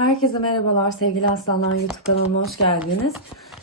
Herkese merhabalar sevgili aslanlar YouTube kanalıma hoş geldiniz.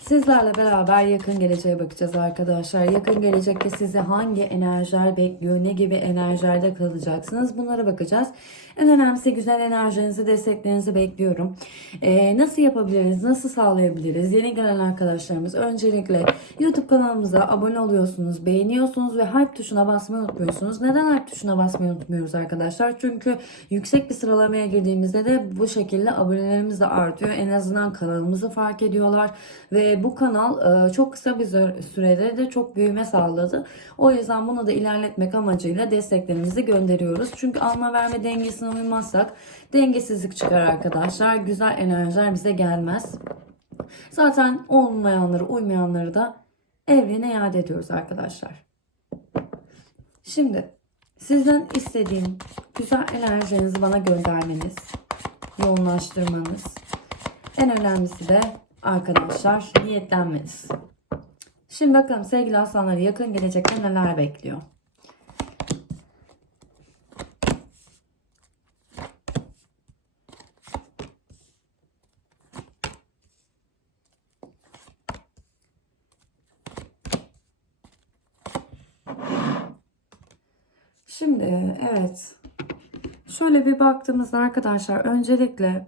Sizlerle beraber yakın geleceğe bakacağız arkadaşlar. Yakın gelecekte sizi hangi enerjiler bekliyor, ne gibi enerjilerde kalacaksınız bunlara bakacağız. En önemlisi güzel enerjinizi, desteklerinizi bekliyorum. Ee, nasıl yapabiliriz, nasıl sağlayabiliriz? Yeni gelen arkadaşlarımız öncelikle YouTube kanalımıza abone oluyorsunuz, beğeniyorsunuz ve hype tuşuna basmayı unutmuyorsunuz. Neden hype tuşuna basmayı unutmuyoruz arkadaşlar? Çünkü yüksek bir sıralamaya girdiğimizde de bu şekilde abonelerimiz de artıyor. En azından kanalımızı fark ediyorlar ve bu kanal e, çok kısa bir sürede de çok büyüme sağladı. O yüzden bunu da ilerletmek amacıyla desteklerimizi gönderiyoruz. Çünkü alma verme dengesine uymazsak dengesizlik çıkar arkadaşlar. Güzel enerjiler bize gelmez. Zaten olmayanları, uymayanları da evrene iade ediyoruz arkadaşlar. Şimdi sizden istediğim güzel enerjinizi bana göndermeniz, yoğunlaştırmanız. En önemlisi de arkadaşlar niyetlenmeniz. Şimdi bakalım sevgili aslanları yakın gelecekte neler bekliyor. Şimdi evet şöyle bir baktığımızda arkadaşlar öncelikle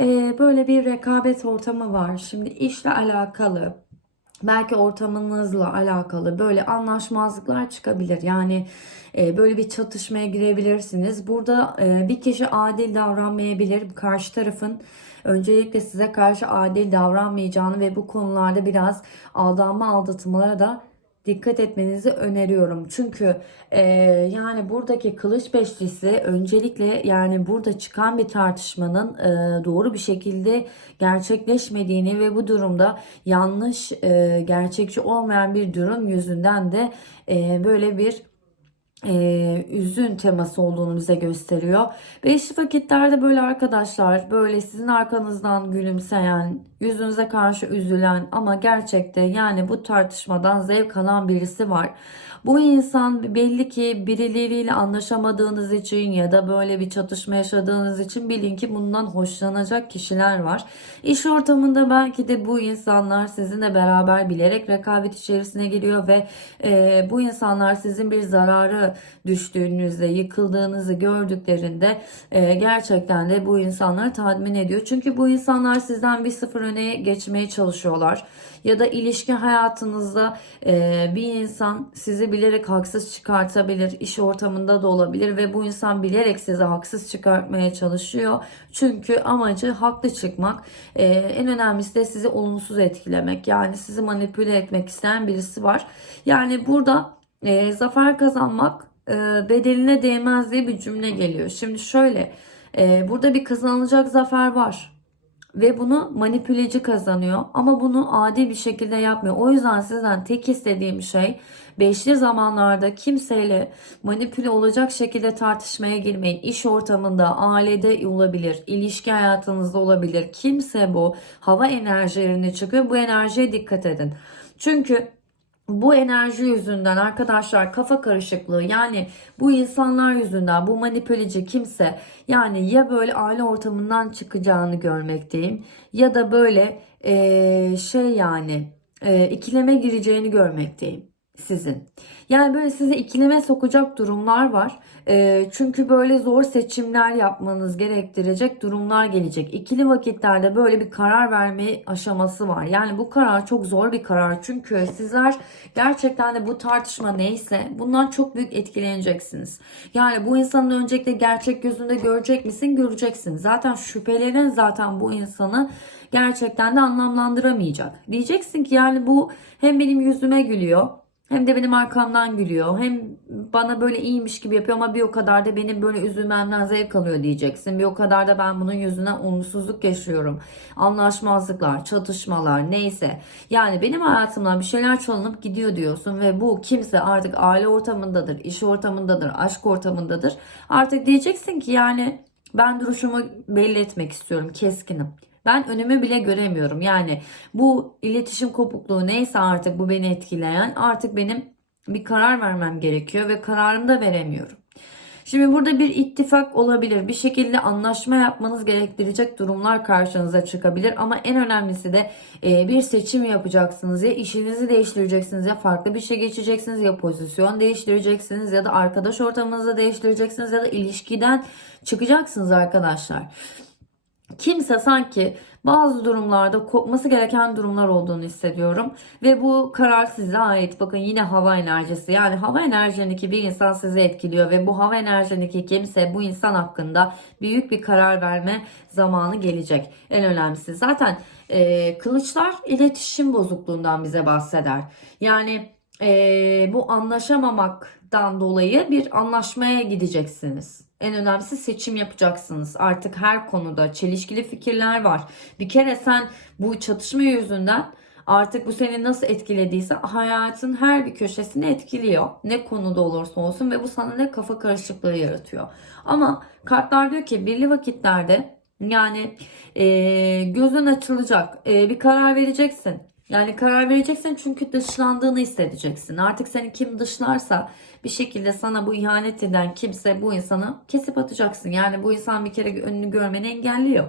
e, böyle bir rekabet ortamı var. Şimdi işle alakalı belki ortamınızla alakalı böyle anlaşmazlıklar çıkabilir. Yani e, böyle bir çatışmaya girebilirsiniz. Burada e, bir kişi adil davranmayabilir. Karşı tarafın öncelikle size karşı adil davranmayacağını ve bu konularda biraz aldanma aldatımlara da dikkat etmenizi öneriyorum. Çünkü e, yani buradaki kılıç beşlisi öncelikle yani burada çıkan bir tartışmanın e, doğru bir şekilde gerçekleşmediğini ve bu durumda yanlış e, gerçekçi olmayan bir durum yüzünden de e, böyle bir e, üzün teması olduğunu bize gösteriyor. Beşli vakitlerde böyle arkadaşlar böyle sizin arkanızdan gülümseyen, yüzünüze karşı üzülen ama gerçekte yani bu tartışmadan zevk alan birisi var. Bu insan belli ki birileriyle anlaşamadığınız için ya da böyle bir çatışma yaşadığınız için bilin ki bundan hoşlanacak kişiler var. İş ortamında belki de bu insanlar sizinle beraber bilerek rekabet içerisine giriyor ve e, bu insanlar sizin bir zararı düştüğünüzde, yıkıldığınızı gördüklerinde e, gerçekten de bu insanları tatmin ediyor. Çünkü bu insanlar sizden bir sıfır öne geçmeye çalışıyorlar. Ya da ilişki hayatınızda e, bir insan sizi bilerek haksız çıkartabilir. iş ortamında da olabilir ve bu insan bilerek sizi haksız çıkartmaya çalışıyor. Çünkü amacı haklı çıkmak. E, en önemlisi de sizi olumsuz etkilemek. Yani sizi manipüle etmek isteyen birisi var. Yani burada e, zafer kazanmak e, bedeline değmez diye bir cümle geliyor. Şimdi şöyle e, burada bir kazanılacak zafer var ve bunu manipüleci kazanıyor ama bunu adil bir şekilde yapmıyor. O yüzden sizden tek istediğim şey beşli zamanlarda kimseyle manipüle olacak şekilde tartışmaya girmeyin. İş ortamında, ailede olabilir, ilişki hayatınızda olabilir. Kimse bu hava enerjilerini çıkıyor. Bu enerjiye dikkat edin. Çünkü bu enerji yüzünden arkadaşlar kafa karışıklığı yani bu insanlar yüzünden bu manipüleci kimse yani ya böyle aile ortamından çıkacağını görmekteyim ya da böyle e, şey yani e, ikileme gireceğini görmekteyim sizin. Yani böyle sizi ikileme sokacak durumlar var. E, çünkü böyle zor seçimler yapmanız gerektirecek durumlar gelecek. İkili vakitlerde böyle bir karar verme aşaması var. Yani bu karar çok zor bir karar. Çünkü sizler gerçekten de bu tartışma neyse bundan çok büyük etkileneceksiniz. Yani bu insanın öncelikle gerçek gözünde görecek misin? Göreceksin. Zaten şüphelerin zaten bu insanı gerçekten de anlamlandıramayacak. Diyeceksin ki yani bu hem benim yüzüme gülüyor hem de benim arkamdan gülüyor. Hem bana böyle iyiymiş gibi yapıyor ama bir o kadar da benim böyle üzülmemden zevk alıyor diyeceksin. Bir o kadar da ben bunun yüzünden umutsuzluk yaşıyorum. Anlaşmazlıklar, çatışmalar neyse. Yani benim hayatımdan bir şeyler çalınıp gidiyor diyorsun ve bu kimse artık aile ortamındadır, iş ortamındadır, aşk ortamındadır. Artık diyeceksin ki yani ben duruşumu belli etmek istiyorum, keskinim. Ben önümü bile göremiyorum. Yani bu iletişim kopukluğu neyse artık bu beni etkileyen artık benim bir karar vermem gerekiyor ve kararımı da veremiyorum. Şimdi burada bir ittifak olabilir. Bir şekilde anlaşma yapmanız gerektirecek durumlar karşınıza çıkabilir. Ama en önemlisi de e, bir seçim yapacaksınız. Ya işinizi değiştireceksiniz ya farklı bir şey geçeceksiniz ya pozisyon değiştireceksiniz ya da arkadaş ortamınızı değiştireceksiniz ya da ilişkiden çıkacaksınız arkadaşlar kimse sanki bazı durumlarda kopması gereken durumlar olduğunu hissediyorum. Ve bu karar size ait. Bakın yine hava enerjisi. Yani hava enerjindeki bir insan sizi etkiliyor ve bu hava enerjindeki kimse bu insan hakkında büyük bir karar verme zamanı gelecek. En önemlisi. Zaten e, kılıçlar iletişim bozukluğundan bize bahseder. Yani e, bu anlaşamamaktan dolayı bir anlaşmaya gideceksiniz. En önemlisi seçim yapacaksınız. Artık her konuda çelişkili fikirler var. Bir kere sen bu çatışma yüzünden artık bu seni nasıl etkilediyse hayatın her bir köşesini etkiliyor. Ne konuda olursa olsun ve bu sana ne kafa karışıklığı yaratıyor. Ama kartlar diyor ki belli vakitlerde yani e, gözün açılacak. E, bir karar vereceksin. Yani karar vereceksin çünkü dışlandığını hissedeceksin. Artık seni kim dışlarsa bir şekilde sana bu ihanet eden kimse bu insanı kesip atacaksın. Yani bu insan bir kere önünü görmeni engelliyor.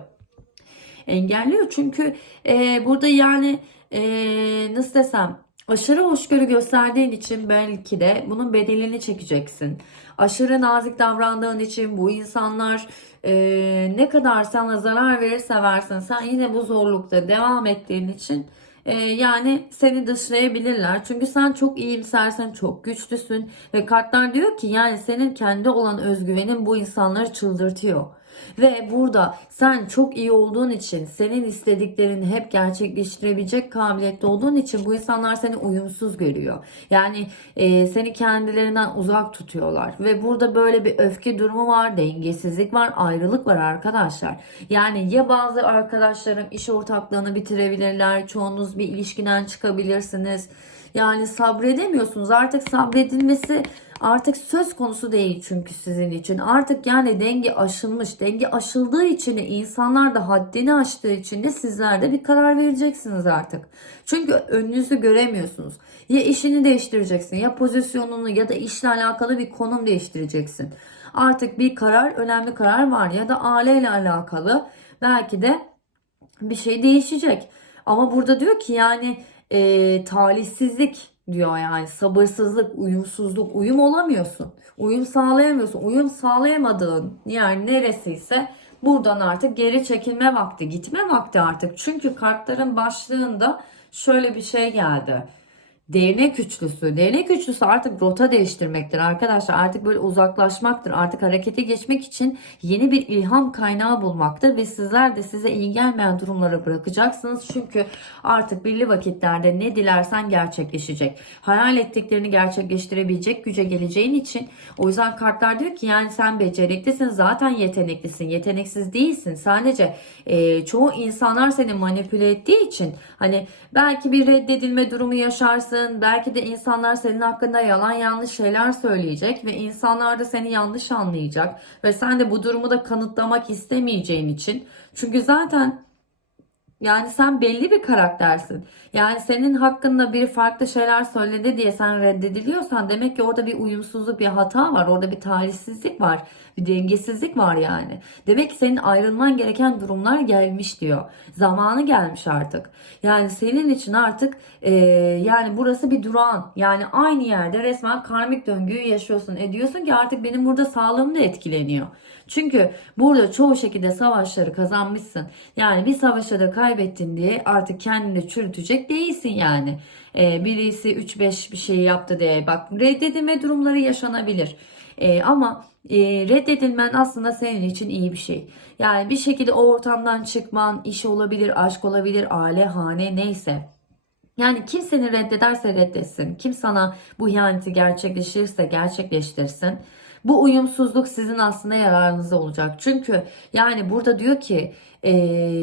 Engelliyor çünkü e, burada yani e, nasıl desem aşırı hoşgörü gösterdiğin için belki de bunun bedelini çekeceksin. Aşırı nazik davrandığın için bu insanlar e, ne kadar sana zarar verirse versin sen yine bu zorlukta devam ettiğin için e, yani seni dışlayabilirler. Çünkü sen çok iyimsersin, çok güçlüsün ve kartlar diyor ki yani senin kendi olan özgüvenin bu insanları çıldırtıyor. Ve burada sen çok iyi olduğun için senin istediklerini hep gerçekleştirebilecek kabiliyette olduğun için bu insanlar seni uyumsuz görüyor. Yani e, seni kendilerinden uzak tutuyorlar. Ve burada böyle bir öfke durumu var, dengesizlik var, ayrılık var arkadaşlar. Yani ya bazı arkadaşlarım iş ortaklığını bitirebilirler, çoğunuz bir ilişkiden çıkabilirsiniz. Yani sabredemiyorsunuz. Artık sabredilmesi artık söz konusu değil çünkü sizin için. Artık yani denge aşılmış. Denge aşıldığı için de insanlar da haddini aştığı için de sizler de bir karar vereceksiniz artık. Çünkü önünüzü göremiyorsunuz. Ya işini değiştireceksin ya pozisyonunu ya da işle alakalı bir konum değiştireceksin. Artık bir karar, önemli karar var ya da aileyle alakalı belki de bir şey değişecek. Ama burada diyor ki yani e, talihsizlik diyor yani sabırsızlık, uyumsuzluk, uyum olamıyorsun. Uyum sağlayamıyorsun. Uyum sağlayamadığın yer neresiyse buradan artık geri çekilme vakti, gitme vakti artık. Çünkü kartların başlığında şöyle bir şey geldi. Değnek üçlüsü. Değnek üçlüsü artık rota değiştirmektir arkadaşlar. Artık böyle uzaklaşmaktır. Artık harekete geçmek için yeni bir ilham kaynağı bulmaktır. Ve sizler de size iyi gelmeyen durumlara bırakacaksınız. Çünkü artık belli vakitlerde ne dilersen gerçekleşecek. Hayal ettiklerini gerçekleştirebilecek güce geleceğin için. O yüzden kartlar diyor ki yani sen beceriklisin. Zaten yeteneklisin. Yeteneksiz değilsin. Sadece e, çoğu insanlar seni manipüle ettiği için hani belki bir reddedilme durumu yaşarsın Belki de insanlar senin hakkında yalan yanlış şeyler söyleyecek ve insanlar da seni yanlış anlayacak ve sen de bu durumu da kanıtlamak istemeyeceğin için. Çünkü zaten yani sen belli bir karaktersin. Yani senin hakkında bir farklı şeyler söyledi diye sen reddediliyorsan demek ki orada bir uyumsuzluk, bir hata var. Orada bir talihsizlik var. Bir dengesizlik var yani. Demek ki senin ayrılman gereken durumlar gelmiş diyor. Zamanı gelmiş artık. Yani senin için artık e, yani burası bir durağan. Yani aynı yerde resmen karmik döngüyü yaşıyorsun. E diyorsun ki artık benim burada sağlığım da etkileniyor. Çünkü burada çoğu şekilde savaşları kazanmışsın. Yani bir savaşa da kaybettin diye artık kendini çürütecek değilsin yani. Ee, birisi 3-5 bir şey yaptı diye bak reddedilme durumları yaşanabilir. Ee, ama e, reddedilmen aslında senin için iyi bir şey. Yani bir şekilde o ortamdan çıkman, iş olabilir, aşk olabilir, aile, hane neyse. Yani kim seni reddederse reddetsin. Kim sana bu ihaneti gerçekleştirirse gerçekleştirsin. Bu uyumsuzluk sizin aslında yararınıza olacak. Çünkü yani burada diyor ki e,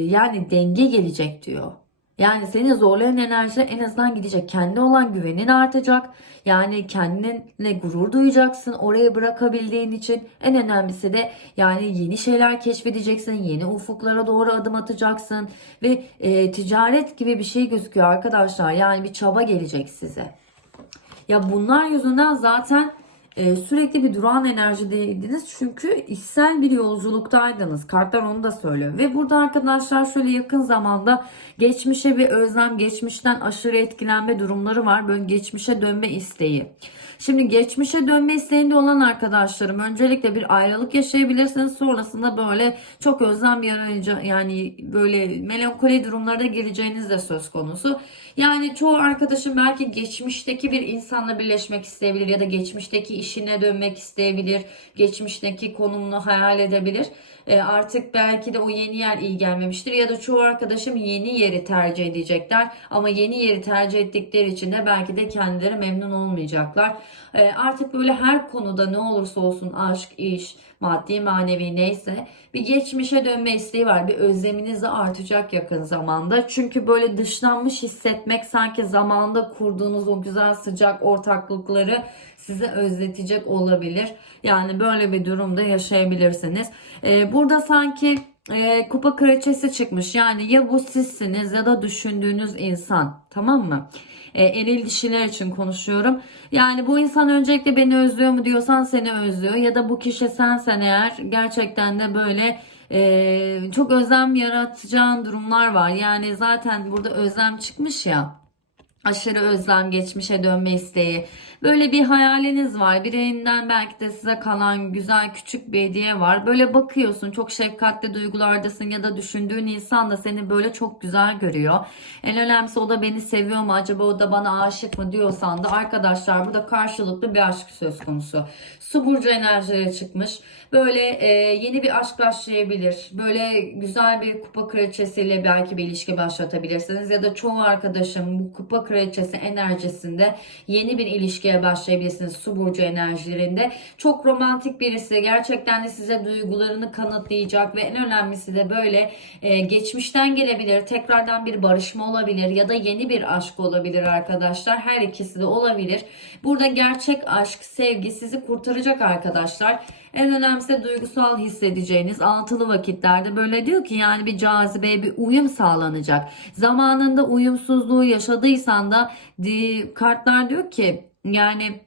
yani denge gelecek diyor. Yani seni zorlayan enerjiler en azından gidecek. Kendi olan güvenin artacak. Yani kendine gurur duyacaksın oraya bırakabildiğin için. En önemlisi de yani yeni şeyler keşfedeceksin. Yeni ufuklara doğru adım atacaksın. Ve e, ticaret gibi bir şey gözüküyor arkadaşlar. Yani bir çaba gelecek size. Ya bunlar yüzünden zaten e, sürekli bir duran enerjideydiniz. Çünkü içsel bir yolculuktaydınız. Kartlar onu da söylüyor. Ve burada arkadaşlar şöyle yakın zamanda geçmişe bir özlem, geçmişten aşırı etkilenme durumları var. Böyle geçmişe dönme isteği. Şimdi geçmişe dönme isteğinde olan arkadaşlarım öncelikle bir ayrılık yaşayabilirsiniz. Sonrasında böyle çok özlem yarayınca yani böyle melankoli durumlarda geleceğiniz de söz konusu. Yani çoğu arkadaşım belki geçmişteki bir insanla birleşmek isteyebilir ya da geçmişteki işine dönmek isteyebilir. Geçmişteki konumunu hayal edebilir. E, artık belki de o yeni yer iyi gelmemiştir ya da çoğu arkadaşım yeni yeri tercih edecekler ama yeni yeri tercih ettikleri için de belki de kendileri memnun olmayacaklar. E, artık böyle her konuda ne olursa olsun aşk, iş, maddi manevi neyse bir geçmişe dönme isteği var. Bir özleminiz de artacak yakın zamanda. Çünkü böyle dışlanmış hissetmek sanki zamanda kurduğunuz o güzel sıcak ortaklıkları size özletecek olabilir. Yani böyle bir durumda yaşayabilirsiniz. Ee, burada sanki e, kupa kraliçesi çıkmış. Yani ya bu sizsiniz ya da düşündüğünüz insan. Tamam mı? E, eril dişiler için konuşuyorum. Yani bu insan öncelikle beni özlüyor mu diyorsan seni özlüyor. Ya da bu kişi sensen eğer gerçekten de böyle e, çok özlem yaratacağın durumlar var. Yani zaten burada özlem çıkmış ya aşırı özlem, geçmişe dönme isteği. Böyle bir hayaliniz var. Bireyinden belki de size kalan güzel küçük bir hediye var. Böyle bakıyorsun çok şefkatli duygulardasın ya da düşündüğün insan da seni böyle çok güzel görüyor. En önemlisi o da beni seviyor mu acaba o da bana aşık mı diyorsan da arkadaşlar burada karşılıklı bir aşk söz konusu. Su burcu enerjileri çıkmış. Böyle e, yeni bir aşk başlayabilir. Böyle güzel bir kupa kraliçesiyle belki bir ilişki başlatabilirsiniz. Ya da çoğu arkadaşım bu kupa kraliçesi enerjisinde yeni bir ilişkiye başlayabilirsiniz. Su burcu enerjilerinde. Çok romantik birisi. Gerçekten de size duygularını kanıtlayacak ve en önemlisi de böyle e, geçmişten gelebilir. Tekrardan bir barışma olabilir ya da yeni bir aşk olabilir arkadaşlar. Her ikisi de olabilir. Burada gerçek aşk, sevgi sizi kurtaracak arkadaşlar. En önemlisi de duygusal hissedeceğiniz altılı vakitlerde böyle diyor ki yani bir cazibeye bir uyum sağlanacak. Zamanında uyumsuzluğu yaşadıysan da kartlar diyor ki yani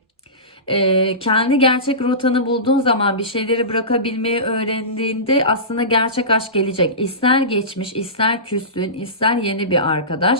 e, kendi gerçek rotanı bulduğun zaman bir şeyleri bırakabilmeyi öğrendiğinde aslında gerçek aşk gelecek. İster geçmiş, ister küstün, ister yeni bir arkadaş.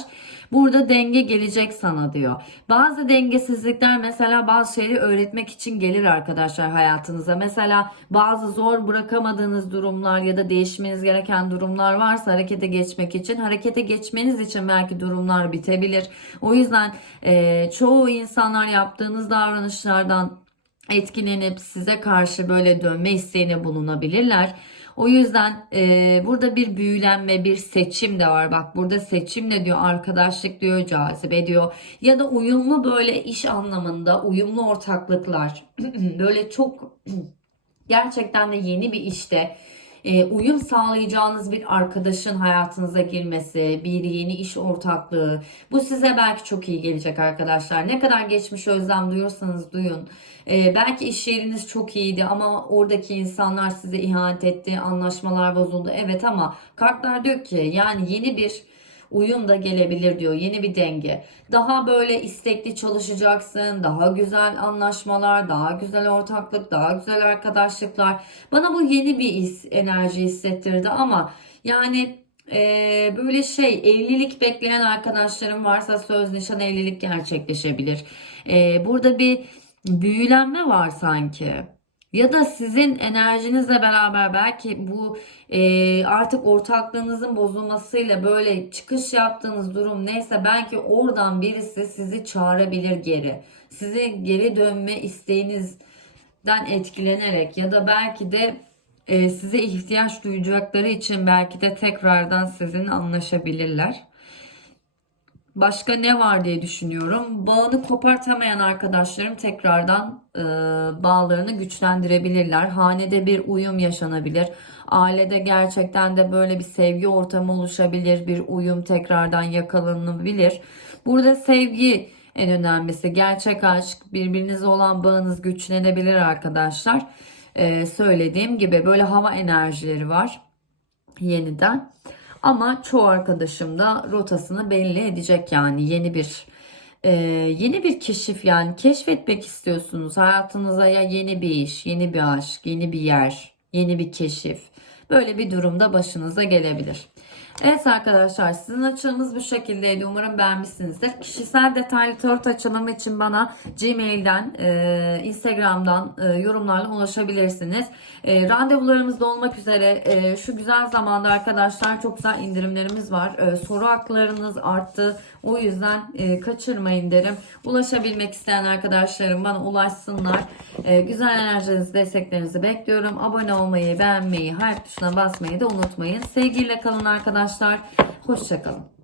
Burada denge gelecek sana diyor. Bazı dengesizlikler mesela bazı şeyleri öğretmek için gelir arkadaşlar hayatınıza. Mesela bazı zor bırakamadığınız durumlar ya da değişmeniz gereken durumlar varsa harekete geçmek için harekete geçmeniz için belki durumlar bitebilir. O yüzden e, çoğu insanlar yaptığınız davranışlardan etkilenip size karşı böyle dönme isteğine bulunabilirler. O yüzden e, burada bir büyülenme, bir seçim de var. Bak burada seçim de diyor, arkadaşlık diyor, cazibe diyor. Ya da uyumlu böyle iş anlamında uyumlu ortaklıklar. böyle çok gerçekten de yeni bir işte e, uyum sağlayacağınız bir arkadaşın hayatınıza girmesi, bir yeni iş ortaklığı. Bu size belki çok iyi gelecek arkadaşlar. Ne kadar geçmiş özlem duyursanız duyun. E, belki iş yeriniz çok iyiydi ama oradaki insanlar size ihanet etti, anlaşmalar bozuldu. Evet ama kartlar diyor ki yani yeni bir uyum da gelebilir diyor. Yeni bir denge. Daha böyle istekli çalışacaksın. Daha güzel anlaşmalar, daha güzel ortaklık, daha güzel arkadaşlıklar. Bana bu yeni bir his, enerji hissettirdi ama yani e, böyle şey evlilik bekleyen arkadaşlarım varsa söz nişan evlilik gerçekleşebilir. E, burada bir büyülenme var sanki. Ya da sizin enerjinizle beraber belki bu e, artık ortaklığınızın bozulmasıyla böyle çıkış yaptığınız durum neyse belki oradan birisi sizi çağırabilir geri. Size geri dönme isteğinizden etkilenerek ya da belki de e, size ihtiyaç duyacakları için belki de tekrardan sizinle anlaşabilirler. Başka ne var diye düşünüyorum. Bağını kopartamayan arkadaşlarım tekrardan e, bağlarını güçlendirebilirler. Hanede bir uyum yaşanabilir. Ailede gerçekten de böyle bir sevgi ortamı oluşabilir. Bir uyum tekrardan yakalanabilir. Burada sevgi en önemlisi. Gerçek aşk, birbirinize olan bağınız güçlenebilir arkadaşlar. E, söylediğim gibi böyle hava enerjileri var yeniden. Ama çoğu arkadaşım da rotasını belli edecek yani yeni bir e, yeni bir keşif yani keşfetmek istiyorsunuz. Hayatınıza ya yeni bir iş, yeni bir aşk, yeni bir yer, yeni bir keşif. Böyle bir durumda başınıza gelebilir. Evet arkadaşlar sizin açılımınız bu şekildeydi. Umarım beğenmişsinizdir. Kişisel detaylı tarot açılımı için bana Gmail'den, e, Instagram'dan e, yorumlarla ulaşabilirsiniz. E, randevularımız da olmak üzere e, şu güzel zamanda arkadaşlar çok güzel indirimlerimiz var. E, soru haklarınız arttı. O yüzden e, kaçırmayın derim. Ulaşabilmek isteyen arkadaşlarım bana ulaşsınlar. E, güzel enerjinizi, desteklerinizi bekliyorum. Abone olmayı, beğenmeyi, harf tuşuna basmayı da unutmayın. Sevgiyle kalın arkadaşlar. Hoşçakalın.